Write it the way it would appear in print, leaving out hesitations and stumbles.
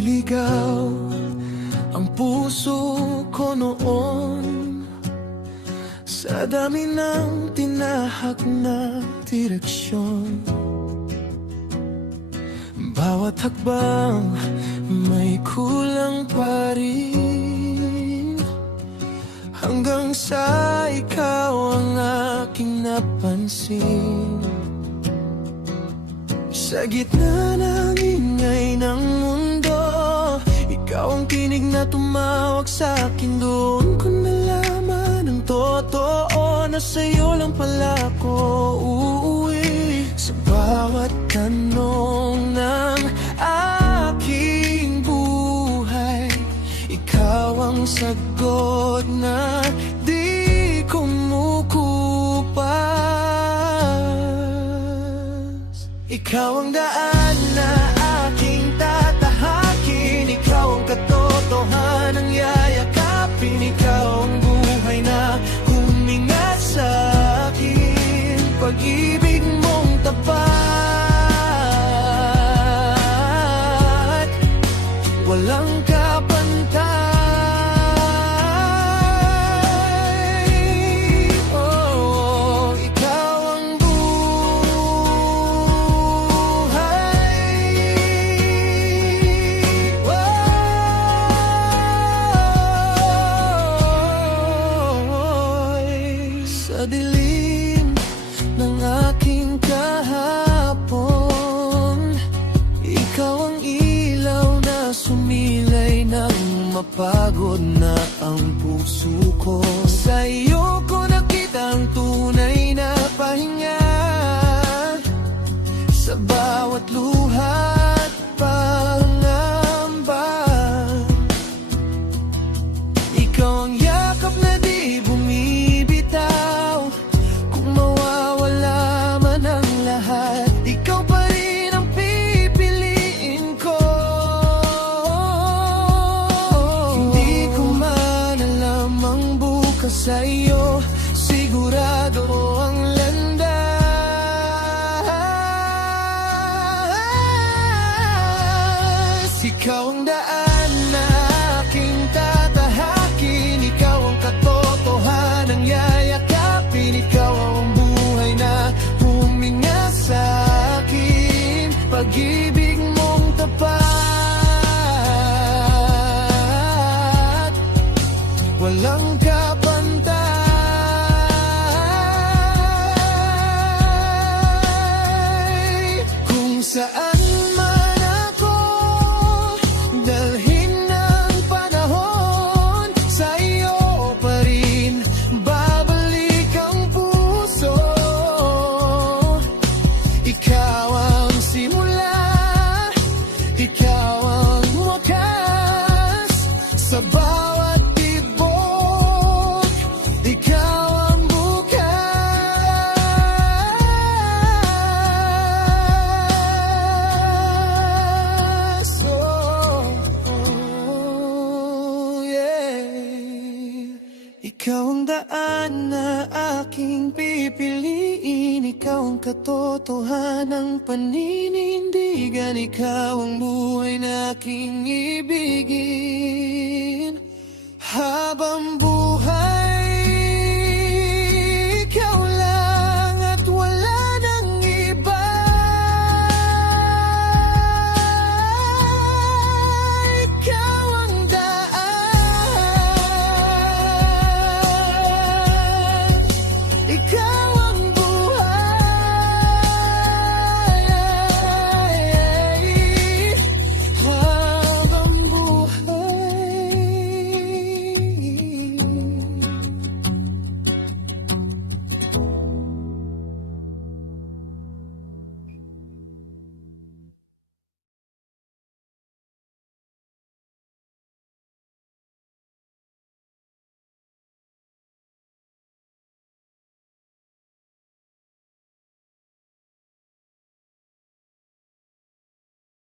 nililigaw ang puso ko noon sa dami ng tinahak na direksyon. Bawat hakbang may kulang pa rin, hanggang sa ikaw ang aking napansin. Sa gitna ng ingay ng mundo, ikaw ang tinig na tumawag sa akin. Doon ko nalaman ang totoo na sa'yo lang pala ako uuwi. Sa bawat tanong ng aking buhay, ikaw ang sagot na di kumukupas. Ikaw ang daan na aking tatahakin, ikaw ang katotohanang yayakapin, ikaw ang buhay na huminga sa akin. Pag-ibig mong tapat, walang kapantay. Oh, ikaw ang buhay. Oh, sa dilim ng aking kahapon, ikaw ang ilaw na sumilay nang mapagod na ang puso ko. Sa iyo ko nakita ang tunay na pahinga, sa bawat luha't pangamba. Ikaw ang yakap na di bumibitaw, kung mawawala man ang lahat, ikaw pa rin ang pipiliin ko. Hindi ko man alam ang bukas sa iyo, sigurado ang landas. Ikaw ang daan na aking tatahakin, ikaw ang katotohanang yayakapin, ikaw ang buhay na huminga sa akin. Pag-ibig mong tapat, walang kapantay. Kung saan man ako dalhin ng panahon, sa iyo pa rin babalik ang puso. Ikaw ang simula, ikaw ang wakas, sa bawat tibok, ikaw ang bukas. Oh, yeah. Ikaw ang daan na aking pipiliin, ikaw ang katotohanang paninindigan, ikaw ang buhay na aking ibigin habang